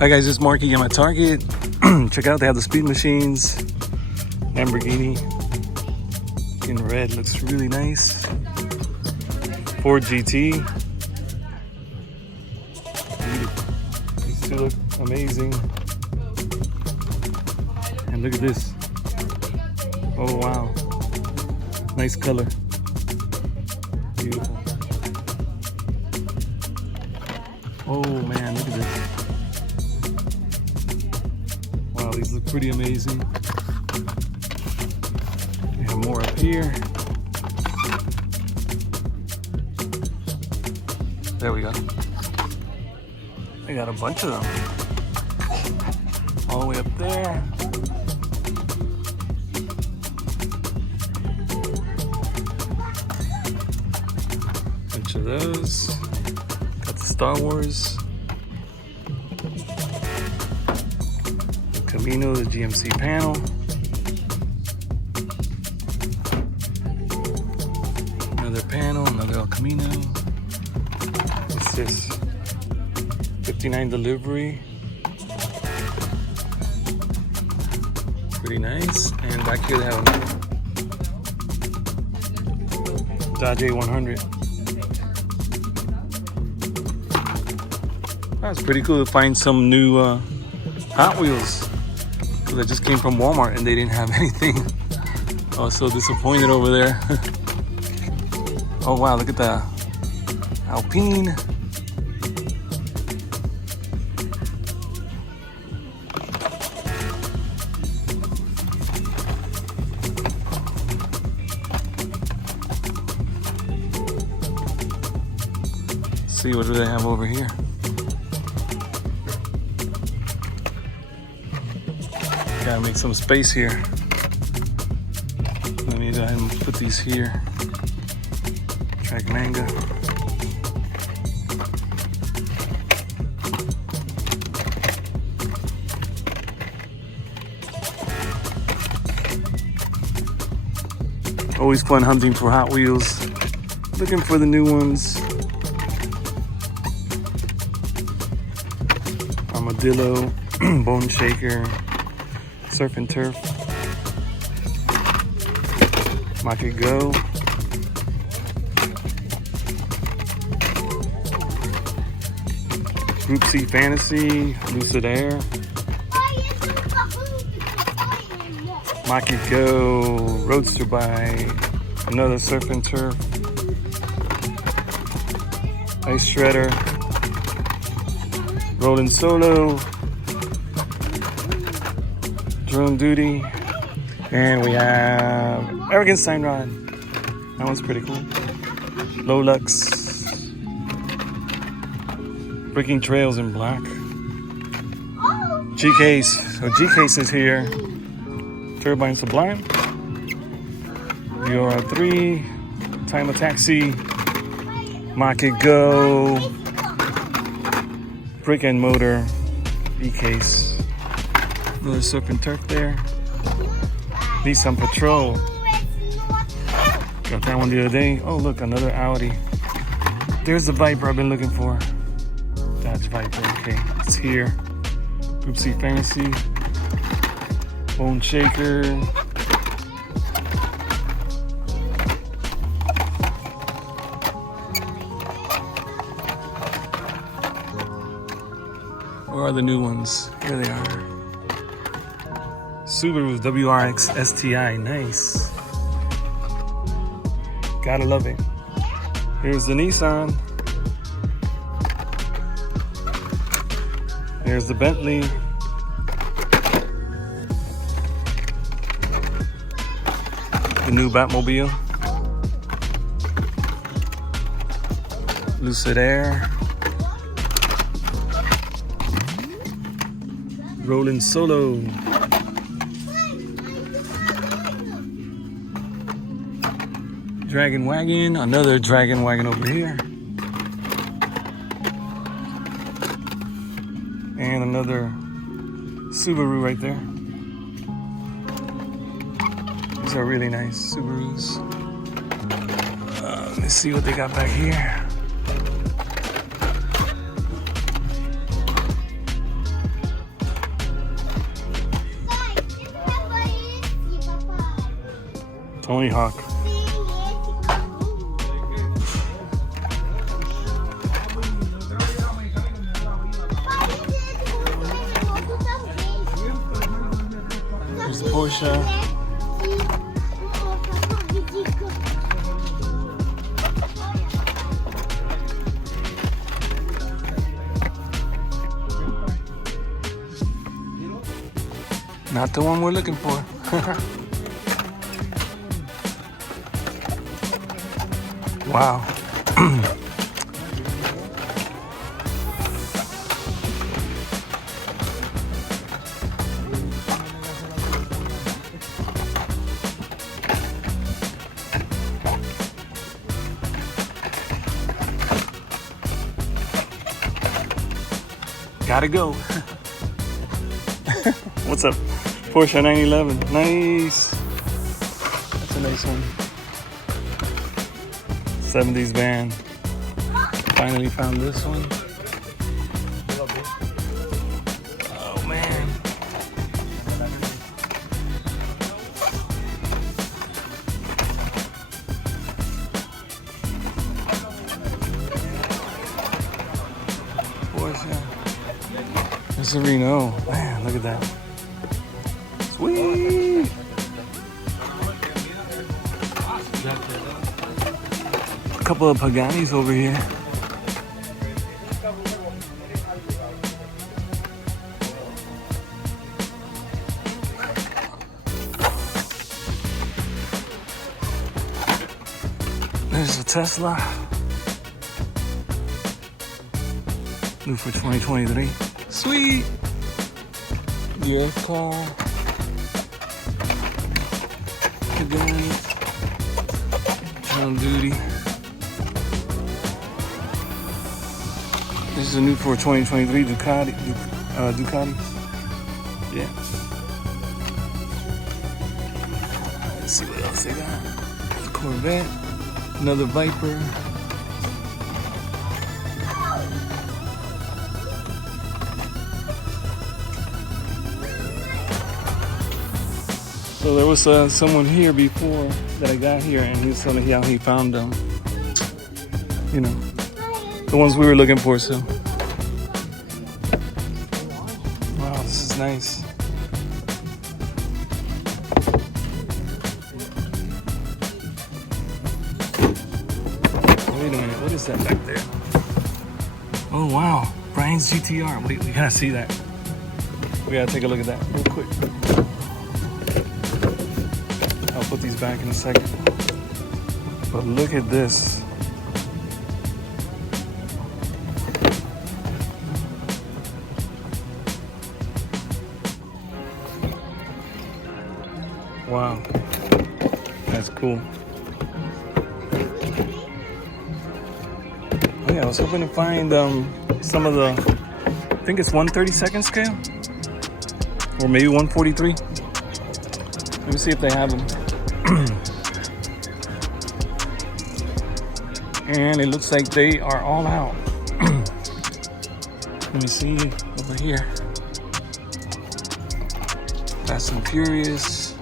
Hi guys, this is Marky. I'm at Target. Check out, they have the speed machines. Lamborghini in red looks really nice. Ford GT. These two look amazing. And look at this. Oh wow. Nice color. Beautiful. Oh man, look at this. Wow, these look pretty amazing. We have more up here. There we go. They got a bunch of them. All the way up there. Bunch of those. Got the Star Wars. The Camino, the GMC panel. Another panel, another El Camino. What's this? 59 delivery. Pretty nice. And back here they have another Dodge A100. That's pretty cool to find some new Hot Wheels. Because I just came from Walmart and they didn't have anything. I was so disappointed over there. Oh wow, look at that. Alpine. Let's see, what do they have over here? Gotta make some space here. Let me go ahead and put these here. Track manga. Always fun hunting for Hot Wheels. Looking for the new ones. Armadillo, Bone Shaker, Surf and Turf, Mach Go, Group C Fantasy, Lucid Air, Mach Go, Roadster Bike, another Surf and Turf, Ice Shredder, Rolling Solo, Drone Duty, and we have Arrogant Sign Rod. That one's pretty cool. Lolux, Breaking Trails in black. G-Case, so G-Case is here. Turbine Sublime, VR3, Time of Taxi, Mach Go, Brick and Motor, E-Case. Another Surf and Turf there. Nissan Patrol. Got that one the other day. Oh look, another Audi. There's the Viper I've been looking for. Dodge Viper, okay, it's here. Group C Fantasy. Bone Shaker. Where are the new ones? Here they are. Subaru WRX STI, nice. Gotta love it. Here's the Nissan. Here's the Bentley. The new Batmobile. Lucid Air. Rolling Solo. Dragon Wagon, another Dragon Wagon over here. And another Subaru right there. These are really nice Subarus. Let's see what they got back here. Tony Hawk. Here's the Porsche. Not the one we're looking for. Wow. Gotta go. What's up? Porsche 911. Nice. That's a nice one. 70s van. Finally found this one. Oh man. Porsche. It's a Reno. Man, look at that. Sweet. A couple of Paganis over here. There's a Tesla. New for 2023. Sweet. Your car. Guys, on duty. This is a new for 2023 Ducati. Yeah. Let's see what else they got. There's a Corvette, another Viper. So there was someone here before that I got here, and he was telling me how he found them. You know, the ones we were looking for. So, wow, this is nice. Wait a minute, what is that back there? Oh wow, Brian's GTR. We gotta see that. We gotta take a look at that real quick. I'll put these back in a second. But look at this. Wow. That's cool. Oh yeah, I was hoping to find some of the, I think it's 1/32 scale. Or maybe 143. Let me see if they have them. And it looks like they are all out. Let me see over here. Fast and Furious.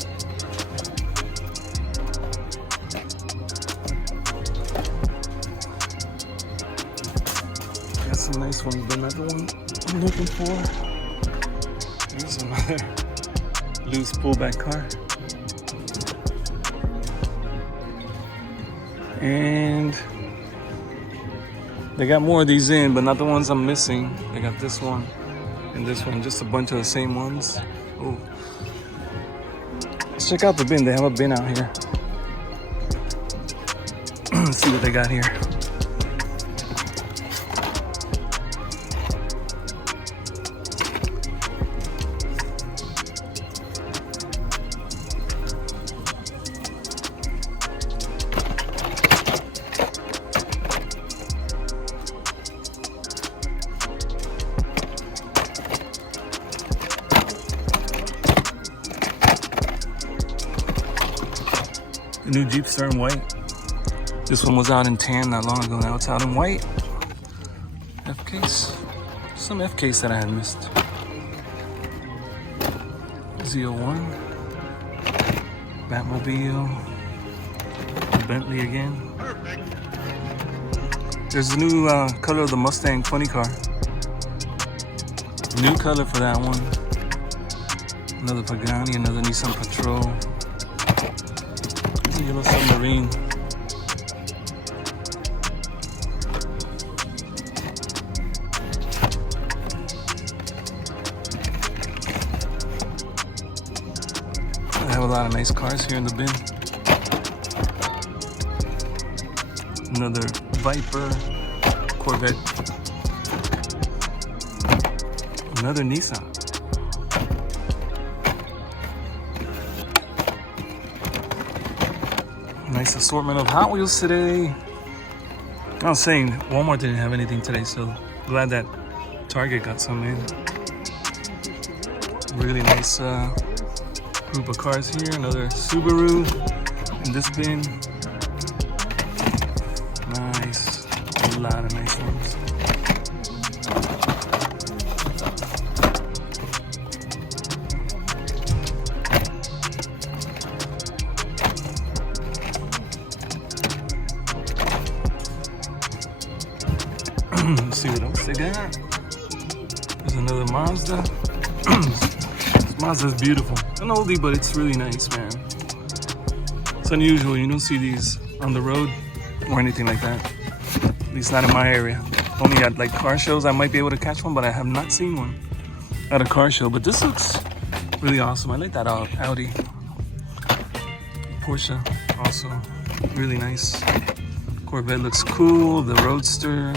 Got some nice ones, but not the one I'm looking for. Here's another loose pullback car. And they got more of these in, but not the ones I'm missing. They got this one and this one, just a bunch of the same ones. Oh, let's check out the bin. They have a bin out here. Let's see what they got here. The new Jeep Star in white. This one was out in tan not long ago. Now it's out in white. F-case. Some F-case that I had missed. Z01. Batmobile. Bentley again. There's a new color of the Mustang funny car. New color for that one. Another Pagani, another Nissan Patrol. A yellow submarine. I have a lot of nice cars here in the bin. Another Viper, Corvette. Another Nissan. Nice assortment of Hot Wheels today. I was saying Walmart didn't have anything today, so glad that Target got some in. Really nice group of cars here. Another Subaru in this bin. Nice. A lot of nice ones. Let's see what else they got. There's another Mazda. This Mazda's beautiful. An oldie, but it's really nice, man. It's unusual. You don't see these on the road or anything like that. At least not in my area. Only at like car shows I might be able to catch one, but I have not seen one at a car show. But this looks really awesome. I like that Audi. Porsche also really nice. Corvette looks cool. The Roadster.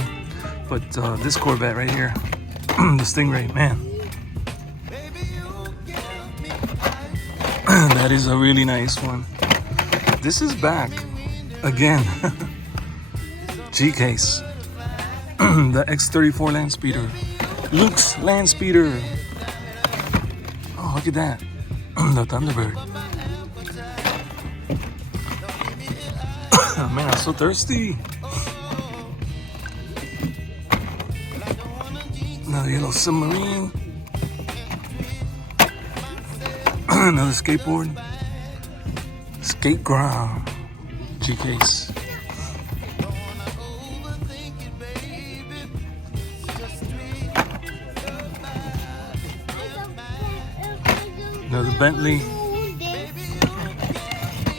But this Corvette right here, the Stingray, man. That is a really nice one. This is back again. G-Case. The X34 Land Speeder. Luke's Land Speeder. Oh, look at that. The Thunderbird. Man, I'm so thirsty. Another yellow submarine. Another skateboard. Skate Grom. G-Case. Another Bentley.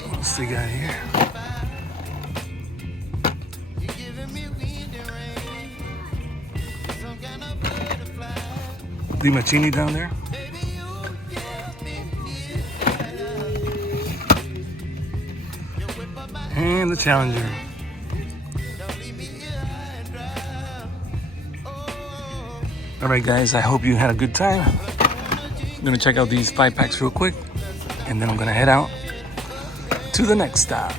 What's they got here? The Machini down there. And the Challenger. All right, guys, I hope you had a good time. I'm gonna check out these 5-packs real quick, and then I'm gonna head out to the next stop.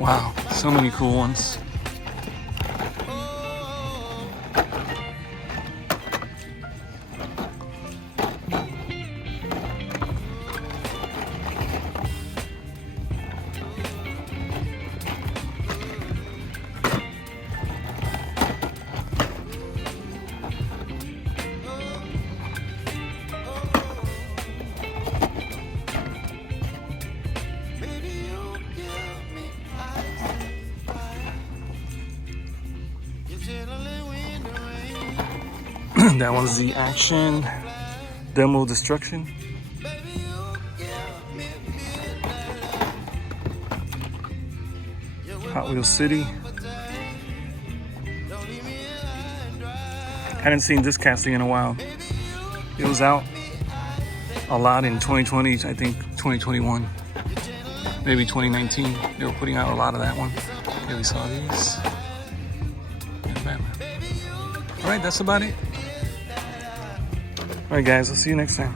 Wow, so many cool ones. That one's the Action Demo Destruction. Hot Wheels City. Hadn't seen this casting in a while. It was out a lot in 2020, I think 2021, maybe 2019. They were putting out a lot of that one. Okay, we saw these. All right, that's about it. All right, guys, I'll see you next time.